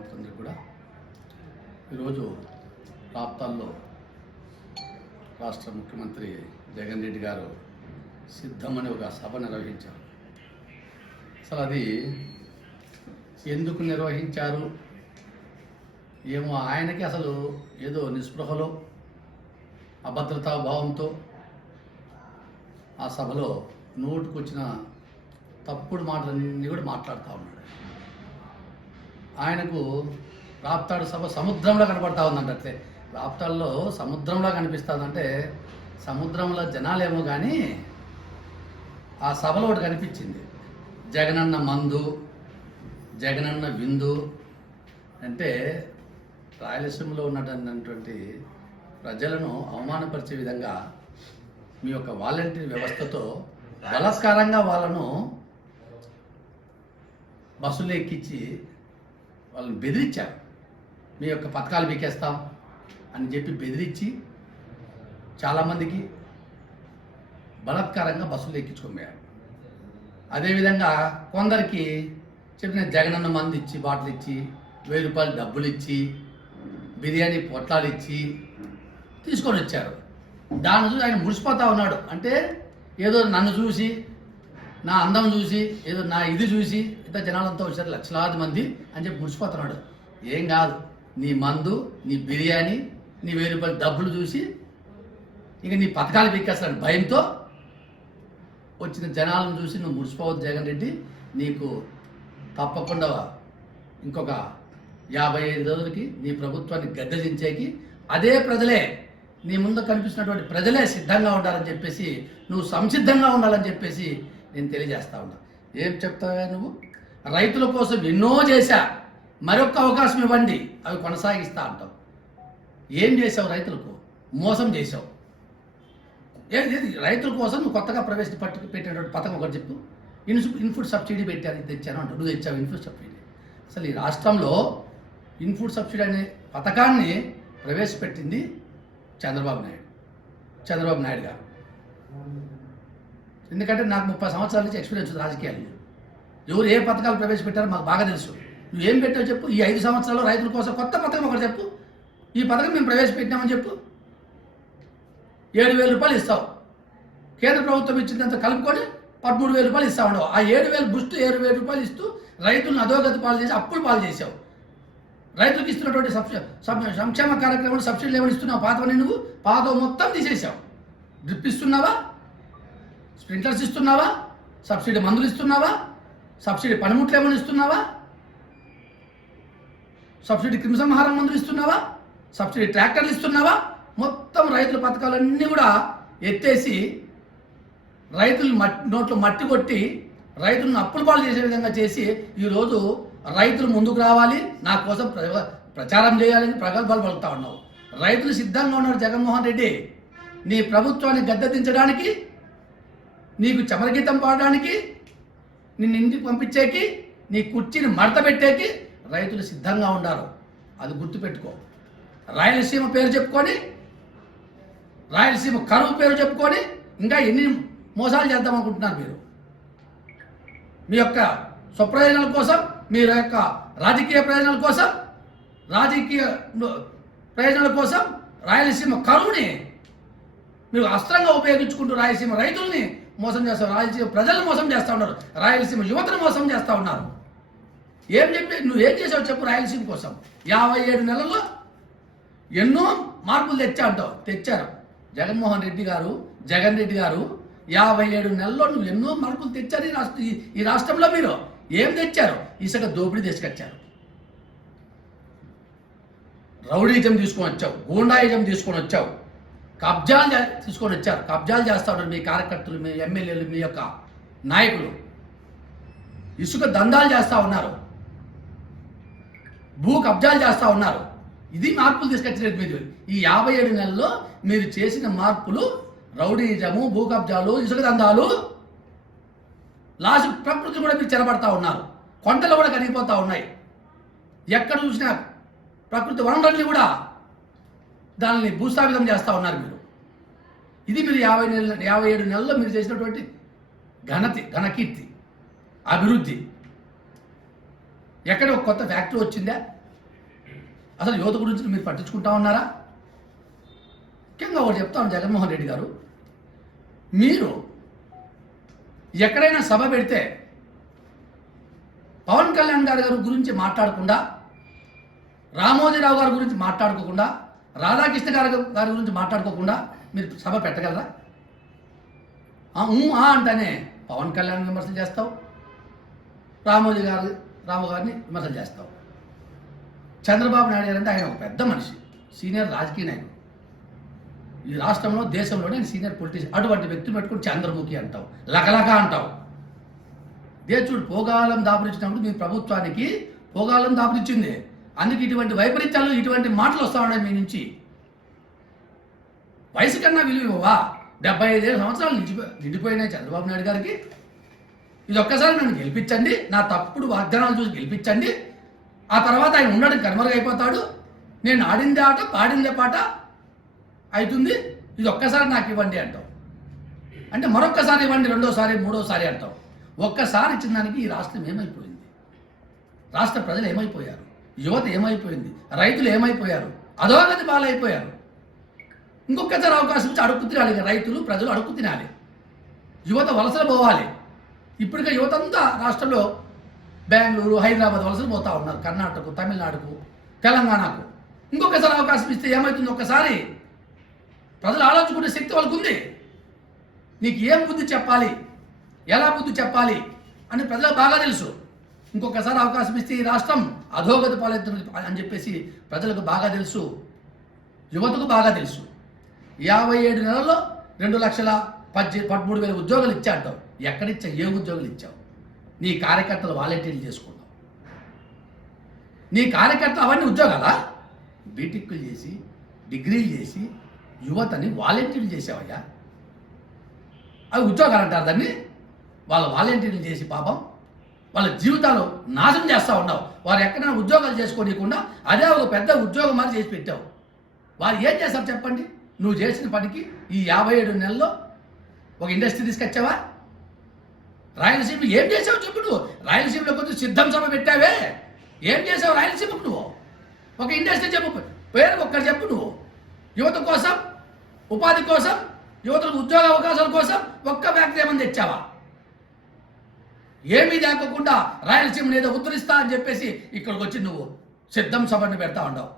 అందరికీ కూడా ఈరోజు రాప్తాల్లో రాష్ట్ర ముఖ్యమంత్రి జగన్ రెడ్డి గారు సిద్ధమని ఒక సభ నిర్వహించారు. అసలు అది ఎందుకు నిర్వహించారు ఏమో, ఆయనకి అసలు ఏదో నిస్పృహలో అభద్రతా భావంతో ఆ సభలో నోటుకొచ్చిన తప్పుడు మాటలన్నీ కూడా మాట్లాడుతూ ఉన్నాడు. ఆయనకు రాప్తాడు సభ సముద్రంలో కనపడతా ఉందంట. అట్లే రాప్తాడులో సముద్రంలో కనిపిస్తుందంటే సముద్రంలో జనాలేమో కానీ ఆ సభలో ఒకటి కనిపించింది, జగనన్న మందు, జగనన్న విందు. అంటే రాయలసీమలో ఉన్నటువంటి ప్రజలను అవమానపరిచే విధంగా మీ యొక్క వాలంటీర్ వ్యవస్థతో బలాత్కారంగా వాళ్ళను బస్సులు ఎక్కించి వాళ్ళని బెదిరించారు. మీ యొక్క పథకాలు పీకేస్తాం అని చెప్పి బెదిరించి చాలామందికి బలాత్కారంగా బస్సులు ఎక్కించుకోపోయారు. అదేవిధంగా కొందరికి చెప్పిన జగనన్న మంది ఇచ్చి బాటలు ఇచ్చి 1000 రూపాయలు డబ్బులు ఇచ్చి బిర్యానీ పొట్లాలు ఇచ్చి తీసుకొని వచ్చారు. దాన్ని చూసి ఆయన మురిసిపోతా ఉన్నాడు. అంటే ఏదో నన్ను చూసి, నా అందం చూసి, ఏదో నా ఇది చూసి ఇంత జనాలంతా వచ్చారు, లక్షలాది మంది అని చెప్పి మురిసిపోతున్నాడు. ఏం కాదు, నీ మందు, నీ బిర్యానీ, నీ 1000 రూపాయల డబ్బులు చూసి ఇక నీ పథకాలు పీకేస్తాడు భయంతో వచ్చిన జనాలను చూసి నువ్వు మురిసిపోవద్దు జగన్ రెడ్డి. నీకు తప్పకుండా ఇంకొక 55 రోజులకి నీ ప్రభుత్వాన్ని గద్దెదించేకి అదే ప్రజలే, నీ ముందు కనిపిస్తున్నటువంటి ప్రజలే సిద్ధంగా ఉండాలని చెప్పేసి, నువ్వు సంసిద్ధంగా ఉండాలని చెప్పేసి నేను తెలియజేస్తా ఉన్నా. ఏం చెప్తావా నువ్వు? రైతుల కోసం ఎన్నో చేశా, మరొక అవకాశం ఇవ్వండి, అవి కొనసాగిస్తా అంటావు. ఏం చేసావు? రైతులకు మోసం చేసావు. ఏది రైతుల కోసం నువ్వు కొత్తగా పెట్టినటువంటి పథకం ఒకటి చెప్పు. ఇన్పుట్ సబ్సిడీ పెట్టాను, తెచ్చాను అంటావు. నువ్వు తెచ్చావు ఇన్పుట్ సబ్సిడీ. అసలు ఈ రాష్ట్రంలో ఇన్పుట్ సబ్సిడీ అనే పథకాన్ని ప్రవేశపెట్టింది చంద్రబాబు నాయుడు గారు. ఎందుకంటే నాకు 30 సంవత్సరాల నుంచి ఎక్స్పీరియన్స్ ఉంది రాజకీయాలు. ఎవరు ఏ పథకాలు ప్రవేశపెట్టారో మాకు బాగా తెలుసు. నువ్వు ఏం పెట్టావు చెప్పు. ఈ 5 సంవత్సరాల్లో రైతుల కోసం కొత్త పథకం ఒకటి చెప్పు. ఈ పథకం మేము ప్రవేశపెట్టినామని చెప్పు. 7,000 రూపాయలు ఇస్తావు. కేంద్ర ప్రభుత్వం ఇచ్చినంత కలుపుకొని 13,000 రూపాయలు ఇస్తా ఉండవు. ఆ 7,000 బుస్ట్ 7,000 రూపాయలు ఇస్తూ రైతులను అధోగతి పాలు చేసి అప్పులు పాలు చేసావు. రైతులకు ఇస్తున్నటువంటి సంక్షేమ కార్యక్రమాలు సబ్సిడీలు ఏమైనా ఇస్తున్నావు? పాతవని నువ్వు పాత మొత్తం తీసేసావు. డ్రిప్ ఇస్తున్నావా? స్ప్రింక్లర్స్ ఇస్తున్నావా? సబ్సిడీ మందులు ఇస్తున్నావా? సబ్సిడీ పనిముట్లు ఏమైనా ఇస్తున్నావా? సబ్సిడీ క్రిమిసంహారం మందులు ఇస్తున్నావా? సబ్సిడీ ట్రాక్టర్లు ఇస్తున్నావా? మొత్తం రైతుల పథకాలన్నీ కూడా ఎత్తేసి రైతులు నోట్లో మట్టి కొట్టి రైతులను అప్పుల పాలు చేసే విధంగా చేసి ఈరోజు రైతులు ముందుకు రావాలి, నా కోసం ప్రచారం చేయాలని ప్రగల్భాలు పలుకుతా ఉన్నావు. రైతులు సిద్ధంగా ఉన్నారు జగన్మోహన్ రెడ్డి. నీ ప్రభుత్వాన్ని గద్దెదించడానికి, నీకు చమరగీతం పాడడానికి, నిన్ను ఇంటికి పంపించేకి, నీ కుర్చీని మడత పెట్టేకి రైతులు సిద్ధంగా ఉన్నారు. అది గుర్తుపెట్టుకో. రాయలసీమ పేరు చెప్పుకొని, రాయలసీమ కరువు పేరు చెప్పుకొని ఇంకా ఎన్ని మోసాలు చేద్దాం అనుకుంటున్నారు మీరు. మీ యొక్క స్వప్రయోజనాల కోసం, మీ యొక్క రాజకీయ ప్రయోజనాల కోసం రాయలసీమ కరువుని మీరు అస్త్రంగా ఉపయోగించుకుంటూ రాయలసీమ రైతుల్ని మోసం చేస్తారు, రాయలసీమ ప్రజలను మోసం చేస్తూ ఉన్నారు, రాయలసీమ యువతను మోసం చేస్తూ ఉన్నారు. ఏం చెప్పి నువ్వేం చేసావు చెప్పు రాయలసీమ కోసం? 57 నెలల్లో ఎన్నో మార్పులు తెచ్చారు జగన్ రెడ్డి గారు 57 నెలల్లో నువ్వు ఎన్నో మార్పులు తెచ్చారు ఈ రాష్ట్రంలో. మీరు ఏం తెచ్చారు? ఇసుక దోపిడీ తీసుకొచ్చారు, రౌడీజం తీసుకొని వచ్చావు, గూండాయిజం తీసుకొని వచ్చావు, కబ్జాలు తీసుకొని వచ్చారు. కబ్జాలు చేస్తూ ఉన్నారు మీ కార్యకర్తలు, మీ ఎమ్మెల్యేలు, మీ యొక్క నాయకులు. ఇసుక దందాలు చేస్తూ ఉన్నారు, భూ కబ్జాలు చేస్తూ ఉన్నారు. ఇది మార్పులు తీసుకొచ్చినట్టు మీరు. ఈ 57 నెలల్లో మీరు చేసిన మార్పులు రౌడీజము, భూ కబ్జాలు, ఇసుక దందాలు, లాస్ట్ ప్రకృతి కూడా మీరు చెరబడతా ఉన్నారు. కొండలు కూడా కరిగిపోతూ ఉన్నాయి. ఎక్కడ చూసినా ప్రకృతి వనరులన్నీ కూడా దానిని భూస్థాపితం చేస్తూ ఉన్నారు మీరు. ఇది మీరు 57 నెలల్లో మీరు చేసినటువంటి ఘనకీర్తి, అభివృద్ధి. ఎక్కడ ఒక కొత్త ఫ్యాక్టరీ వచ్చిందా? అసలు యువత గురించి మీరు పట్టించుకుంటా ఉన్నారా? ముఖ్యంగా ఒకటి చెప్తాను జగన్మోహన్ రెడ్డి గారు, మీరు ఎక్కడైనా సభ పెడితే పవన్ కళ్యాణ్ గారి గురించి మాట్లాడకుండా, రామోజీరావు గారి గురించి మాట్లాడుకోకుండా, రాధాకృష్ణ గారి గురించి మాట్లాడుకోకుండా మీరు సభ పెట్టగలరా? అంటేనే పవన్ కళ్యాణ్ విమర్శలు చేస్తావు, రాము గారిని విమర్శలు చేస్తావు. చంద్రబాబు నాయుడు గారు అంటే ఆయన ఒక పెద్ద మనిషి, సీనియర్ రాజకీయ నాయకుడు, ఈ రాష్ట్రంలో దేశంలోనే సీనియర్ పొలిటీషియన్. అటువంటి వ్యక్తిని పెట్టుకుని చంద్రముఖి అంటావు, లకలక అంటావు. చూడు, పోగాలం దాపురించినప్పుడు మీ ప్రభుత్వానికి పోగాలం దాపురించింది. అందుకే ఇటువంటి వైపరీత్యాలు, ఇటువంటి మాటలు వస్తూ ఉన్నాయి మీ నుంచి. వయసు కన్నా విలువ ఇవ్వవా? 75 సంవత్సరాలు నిండిపోయినాయి చంద్రబాబు నాయుడు గారికి. ఇది ఒక్కసారి నన్ను గెలిపించండి, నా తప్పుడు వాగ్దానాలు చూసి గెలిపించండి, ఆ తర్వాత ఆయన ఉండడం కనుమరుగైపోతాడు, నేను ఆడిందే ఆట పాడిందే పాట అవుతుంది, ఇది ఒక్కసారి నాకు ఇవ్వండి అంటావు. అంటే మరొక్కసారి ఇవ్వండి, రెండోసారి మూడోసారి అంటావు. ఒక్కసారి ఇచ్చిన దానికి ఈ రాష్ట్రం ఏమైపోయింది? రాష్ట్ర ప్రజలు ఏమైపోయారు? యువత ఏమైపోయింది? రైతులు ఏమైపోయారు? అధోగతి పాలైపోయారు. ఇంకొకసారి అవకాశం ఇచ్చి అడుక్కు తినాలి. రైతులు ప్రజలు అడుక్కు తినాలి, యువత వలసలు పోవాలి. ఇప్పటికే యువత అంతా రాష్ట్రంలో బెంగళూరు, హైదరాబాద్ వలసలు పోతా ఉన్నారు, కర్ణాటకకు, తమిళనాడుకు, తెలంగాణకు. ఇంకొకసారి అవకాశం ఇస్తే ఏమవుతుంది? ఒక్కసారి ప్రజలు ఆలోచించుకునే శక్తి వాళ్ళకు ఉంది. నీకు ఏం బుద్ధి చెప్పాలి, ఎలా బుద్ధి చెప్పాలి అని ప్రజలకు బాగా తెలుసు. ఇంకొకసారి అవకాశం ఇస్తే ఈ రాష్ట్రం అధోగతి పాలవుతుంది అని చెప్పేసి ప్రజలకు బాగా తెలుసు, యువతకు బాగా తెలుసు. 57 నెలల్లో 2,13,000 ఉద్యోగాలు ఇచ్చాంటావు. ఎక్కడిచ్చావు? ఏ ఉద్యోగాలు ఇచ్చావు? నీ కార్యకర్తలు వాలంటీర్లు చేసుకున్నావు. నీ కార్యకర్తలు అవన్నీ ఉద్యోగాలా? బీటెక్లు చేసి, డిగ్రీలు చేసి యువతని వాలంటీర్లు చేసావయ్యా. అవి ఉద్యోగాలు అంటారు దాన్ని. వాళ్ళ వాలంటీర్లు చేసి పాపం వాళ్ళ జీవితాలు నాశనం చేస్తూ ఉన్నావు. వారు ఎక్కడైనా ఉద్యోగాలు చేసుకోనీయకుండా అదే ఒక పెద్ద ఉద్యోగం మరి చేసి పెట్టావు. వారు ఏం చేస్తారు చెప్పండి? నువ్వు చేసిన పనికి ఈ 57 నెలల్లో ఒక ఇండస్ట్రీ తీసుకొచ్చావా? రాయలసీమ ఏం చేసావు చెప్పు. నువ్వు రాయలసీమలో కొంచెం సిద్ధం సభ పెట్టావే, ఏం చేసావు రాయలసీమకు? నువ్వు ఒక ఇండస్ట్రీ చెప్పు, పేరు ఒక్కరు చెప్పు. నువ్వు యువత కోసం, ఉపాధి కోసం, యువతలకు ఉద్యోగ అవకాశాల కోసం ఒక్క ఫ్యాక్టరీ ఏమని తెచ్చావా? ఏమీ లేకోకుండా రాయలసీమను ఏదో ఉత్తరిస్తా అని చెప్పేసి ఇక్కడికి వచ్చి నువ్వు సిద్ధం సభని పెడతా ఉండవు.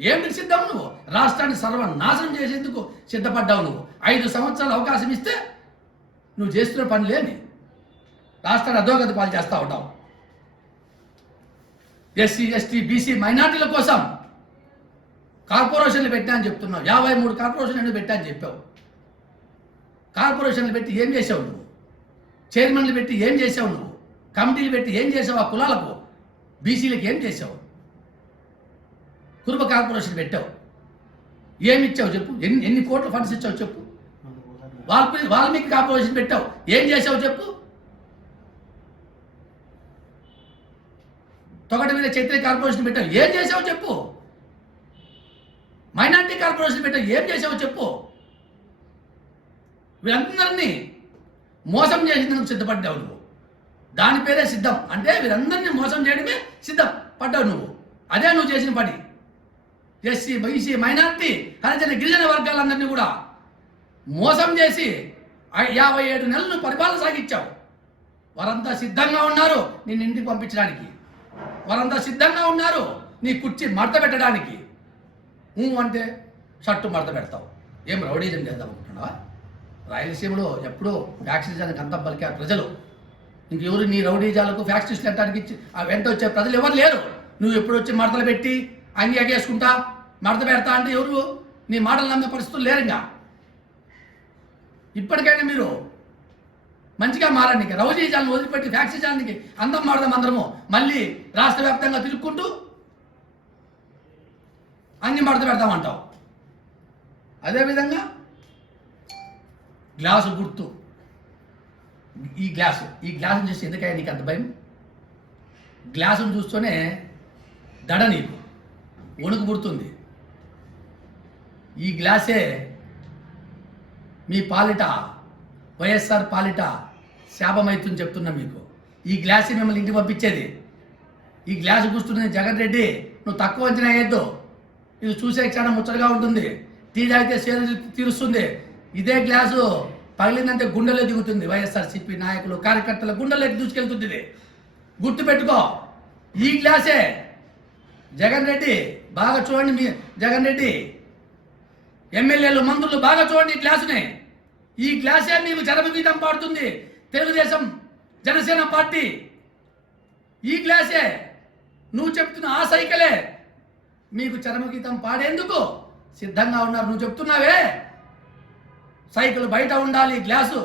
ఏమిటి సిద్ధం? నువ్వు రాష్ట్రాన్ని సర్వనాశనం చేసేందుకు సిద్ధపడ్డావు. నువ్వు 5 సంవత్సరాలు అవకాశం ఇస్తే నువ్వు చేస్తున్న పనులేమి? రాష్ట్రాన్ని అధోగతి పాలు చేస్తూ ఉంటావు. ఎస్సీ, ఎస్టీ, బీసీ, మైనార్టీల కోసం కార్పొరేషన్లు పెట్టా అని చెప్తున్నావు. 53 కార్పొరేషన్లు పెట్టా అని చెప్పావు. కార్పొరేషన్లు పెట్టి ఏం చేసావు నువ్వు? చైర్మన్లు పెట్టి ఏం చేసావు నువ్వు? కమిటీలు పెట్టి ఏం చేసావు? ఆ కులాలకు, బీసీలకు ఏం చేసావు? కురుబ కార్పొరేషన్ పెట్టావు, ఏమి ఇచ్చావు చెప్పు? ఎన్ని కోట్ల ఫండ్స్ ఇచ్చావు చెప్పు? వాల్మీకి కార్పొరేషన్ పెట్టావు, ఏం చేసావు చెప్పు? తొగటి మీద చైత్ర కార్పొరేషన్ పెట్టావు, ఏం చేసావు చెప్పు? మైనార్టీ కార్పొరేషన్ పెట్టావు, ఏం చేసావు చెప్పు? వీరందరినీ మోసం చేసినందుకు సిద్ధపడ్డావు నువ్వు. దాని పేరే సిద్ధం. అంటే వీరందరినీ మోసం చేయడమే సిద్ధం పడ్డావు నువ్వు. అదే నువ్వు చేసిన పని. ఎస్సీ, బీసీ, మైనార్టీ, హరిజన, గిరిజన వర్గాలందరినీ కూడా మోసం చేసి 57 నెలలు పరిపాలన సాగించావు. వారంతా సిద్ధంగా ఉన్నారు నిన్ను ఇంటికి పంపించడానికి. వారంతా సిద్ధంగా ఉన్నారు నీ కుర్చీ మడత పెట్టడానికి. అంటే షర్టు మడత పెడతావు. ఏం రౌడీజం చేద్దాం అనుకుంటున్నావా? రాయలసీమలో ఎప్పుడో ఫ్యాక్టరీజానికి అంతా పలికారు ప్రజలు. ఇంకెవరు నీ రౌడీజాలకు ఫ్యాక్టరీస్ కట్టడానికి ఆ వెంట వచ్చే ప్రజలు ఎవరు లేరు. నువ్వు ఎప్పుడు వచ్చి మడతలు పెట్టి అంగి ఎగేసుకుంటా మడత పెడతా అంటే ఎవరు నీ మాటలు నమ్మే పరిస్థితులు లేరు. ఇంకా ఇప్పటికైనా మీరు మంచిగా మారండి. ఇంకా రౌడీజాలను వదిలిపెట్టి ఫ్యాక్టరీజానికి అందం మాడదాం అందరము. మళ్ళీ రాష్ట్ర వ్యాప్తంగా తిరుక్కుంటూ అంగి మడత పెడతామంటావు. అదేవిధంగా గ్లాసు గుర్తు, ఈ గ్లాసును చూసి ఎందుకయ్యా నీకు అంత భయం? గ్లాసును చూస్తూనే దడ నీకు వణుకు పుడుతుంది. ఈ గ్లాసే మీ పాలిట, వైఎస్ఆర్ పాలిట శాపమైతుందని చెప్తున్నా మీకు. ఈ గ్లాసే మిమ్మల్ని ఇంటికి పంపించేది. ఈ గ్లాసు కూర్చున్న జగన్ రెడ్డి నువ్వు తక్కువ అంచనా వేయద్దు. ఇది చూసే క్షణం ముచ్చటగా ఉంటుంది. టీ తాగితే సేద తీరుస్తుంది. ఇదే గ్లాసు పగిలిందంటే గుండెలో దిగుతుంది. వైఎస్ఆర్సీపీ నాయకులు కార్యకర్తల గుండెలోకి దూసుకెళ్తుంది. ఇది గుర్తుపెట్టుకో. ఈ గ్లాసే జగన్ రెడ్డి బాగా చూడండి. మీ జగన్ రెడ్డి ఎమ్మెల్యేలు మంత్రులు బాగా చూడండి ఈ గ్లాసుని. ఈ గ్లాసే నీకు చరమగీతం పాడుతుంది తెలుగుదేశం జనసేన పార్టీ. ఈ గ్లాసే నువ్వు చెప్తున్న ఆ సైకిలే మీకు చరమగీతం పాడేందుకు సిద్ధంగా ఉన్నారు. నువ్వు చెప్తున్నావే సైకిల్ బయట ఉండాలి, గ్లాసు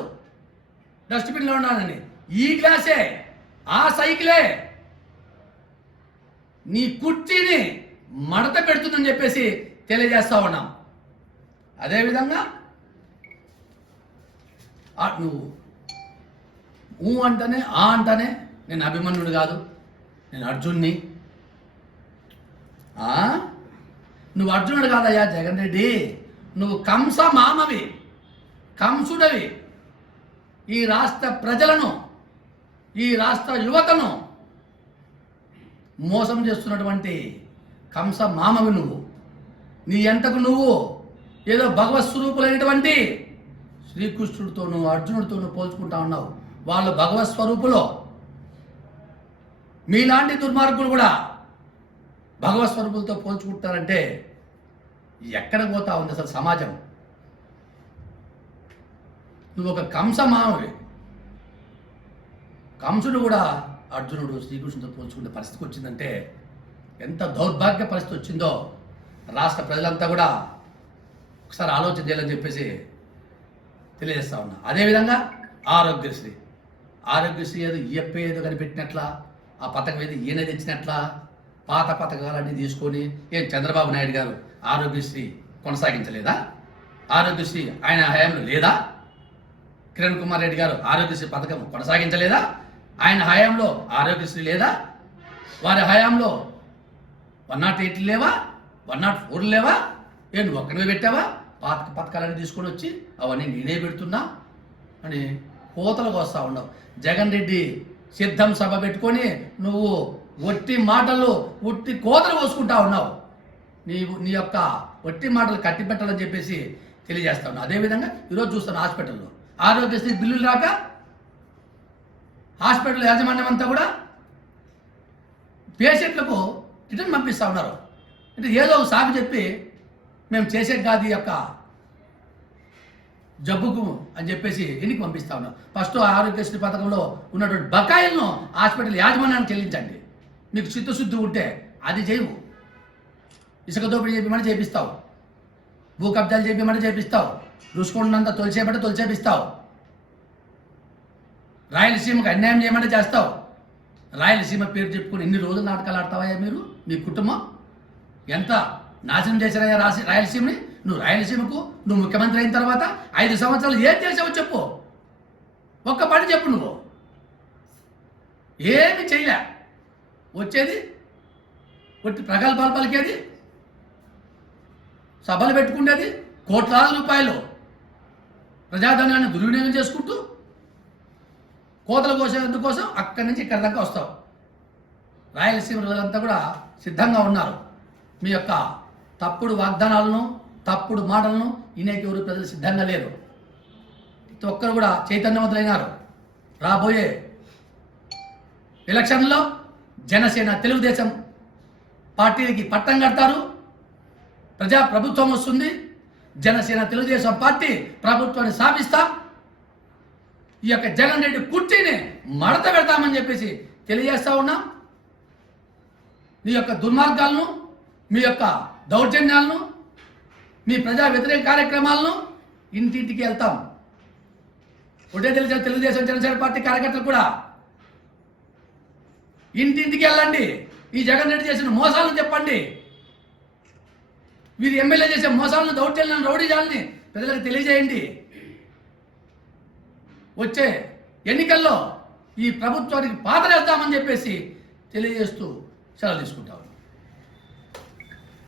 డస్ట్బిన్లో ఉండాలని. ఈ గ్లాసే ఆ సైకిలే నీ కుర్చీని మడత పెడుతుందని చెప్పేసి తెలియజేస్తా ఉన్నాం. అదేవిధంగా నువ్వు అంటేనే అంటేనే నేను అభిమన్యుడు కాదు, నేను అర్జున్ని. నువ్వు అర్జునుడు కాదయ్యా జగన్ రెడ్డి, నువ్వు కంస మామవి, కంసుడవి. ఈ రాష్ట్ర ప్రజలను, ఈ రాష్ట్ర యువతను మోసం చేస్తున్నటువంటి కంస మామవి నువ్వు. నీ ఎంతకు నువ్వు ఏదో భగవత్ స్వరూపులైనటువంటి శ్రీకృష్ణుడితోనూ అర్జునుడితోనూ పోల్చుకుంటా ఉన్నావు. వాళ్ళు భగవత్ స్వరూపులో. మీలాంటి దుర్మార్గులు కూడా భగవత్ స్వరూపులతో పోల్చుకుంటారంటే ఎక్కడ పోతా ఉంది అసలు సమాజం? నువ్వు ఒక కంస మామవి. కంసుడు కూడా అర్జునుడు శ్రీకృష్ణుడితో పోల్చుకునే పరిస్థితికి వచ్చిందంటే ఎంత దౌర్భాగ్య పరిస్థితి వచ్చిందో రాష్ట్ర ప్రజలంతా కూడా ఒకసారి ఆలోచన చేయాలని చెప్పేసి తెలియజేస్తా ఉన్నా. అదేవిధంగా ఆరోగ్యశ్రీ ఏదో ఏదో కనిపెట్టినట్లా, ఆ పథకం ఏది ఈయన తెచ్చినట్లా, పాత పథకాలన్నీ తీసుకొని ఏం చంద్రబాబు నాయుడు గారు ఆరోగ్యశ్రీ కొనసాగించలేదా? ఆరోగ్యశ్రీ ఆయన హయాంలో లేదా? కిరణ్ కుమార్ రెడ్డి గారు ఆరోగ్యశ్రీ పథకం కొనసాగించలేదా? ఆయన హయాంలో ఆరోగ్యశ్రీ లేదా? వారి హయాంలో 108 లేవా? 104 లేవా? నువ్వు ఒక్కడివే పెట్టావా? పాత పథకాలన్నీ తీసుకొని వచ్చి అవన్నీ నేనే పెడుతున్నా అని కోతలకు వస్తూ ఉండవు. జగన్ రెడ్డి సిద్ధం సభ పెట్టుకొని నువ్వు ఒట్టి మాటలు ఒట్టి కోతలు పోసుకుంటా ఉన్నావు. నీ యొక్క ఒట్టి మాటలు కట్టి పెట్టాలని చెప్పేసి తెలియజేస్తా ఉన్నావు. అదేవిధంగా ఈరోజు చూస్తాను హాస్పిటల్లో ఆరోగ్యశ్రీ బిల్లులు రాక హాస్పిటల్ యాజమాన్యం అంతా కూడా పేషెంట్లకు రిటర్న్ పంపిస్తూ ఉన్నారు. అంటే ఏదో ఒక సాగు చెప్పి మేము చేసే కాదు ఈ యొక్క జబ్బుకు అని చెప్పేసి ఎన్నికి పంపిస్తా ఉన్నాం. ఫస్ట్ ఆరోగ్యశ్రీ పథకంలో ఉన్నటువంటి బకాయిలను హాస్పిటల్ యాజమాన్యాన్ని చెల్లించండి. మీకు చిత్తశుద్ధి ఉంటే అది చేయవు. ఇసుక దోపిడీ చెప్పమని చేపిస్తావు, భూ కబ్జాలు చెప్పమని చేపిస్తావు, రుసుకుంటున్నంత తొలిచేపిస్తావు, రాయలసీమకు అన్యాయం చేయమని చేస్తావు. రాయలసీమ పేరు చెప్పుకుని ఎన్ని రోజులు నాటకాలు ఆడతావయ్యా మీరు? మీ కుటుంబం ఎంత నాశనం చేశారయ్యా రాయలసీమని? నువ్వు రాయలసీమకు నువ్వు ముఖ్యమంత్రి అయిన తర్వాత 5 సంవత్సరాలు ఏం చేసావో చెప్పు. ఒక్క పని చెప్పు. నువ్వు ఏమి చేయలే. వచ్చేది ఒట్టి ప్రగల్భాలు పలికేది, సభలు పెట్టుకునేది, కోట్లాది రూపాయలు ప్రజాధనాన్ని దుర్వినియోగం చేసుకుంటూ కోతలు కోసేందుకోసం అక్కడి నుంచి ఇక్కడి దాకా వస్తావు. రాయలసీమ ప్రజలంతా కూడా సిద్ధంగా ఉన్నారు. మీ యొక్క తప్పుడు వాగ్దానాలను, తప్పుడు మాటలను వినేకి ఎవరు ప్రజలు సిద్ధంగా లేరు. ప్రతి ఒక్కరు కూడా చైతన్యవంతులైనారు. రాబోయే ఎలక్షన్లో జనసేన తెలుగుదేశం పార్టీకి పట్టం కడతారు. ప్రభుత్వం వస్తుంది. జనసేన తెలుగుదేశం పార్టీ ప్రభుత్వాన్ని స్థాపిస్తాం. ఈ యొక్క జగన్ రెడ్డి కుర్చీని మడత పెడతామని చెప్పేసి తెలియజేస్తా ఉన్నాం. మీ యొక్క దుర్మార్గాలను, మీ యొక్క దౌర్జన్యాలను, మీ ప్రజా వ్యతిరేక కార్యక్రమాలను ఇంటింటికి వెళ్తాం. ఒకటే తెలిసిన తెలుగుదేశం జనసేన పార్టీ కార్యకర్తలు కూడా ఇంటింటికి వెళ్ళండి. ఈ జగన్ రెడ్డి చేసిన మోసాలను చెప్పండి. వీరు ఎమ్మెల్యే చేసే మోసాలను, దౌర్జన్యాలను, రౌడీజాలని ప్రజలకు తెలియజేయండి. వచ్చే ఎన్నికల్లో ఈ ప్రభుత్వానికి పాతరేద్దామని చెప్పేసి తెలియజేస్తూ సెలవు తీసుకుంటాం.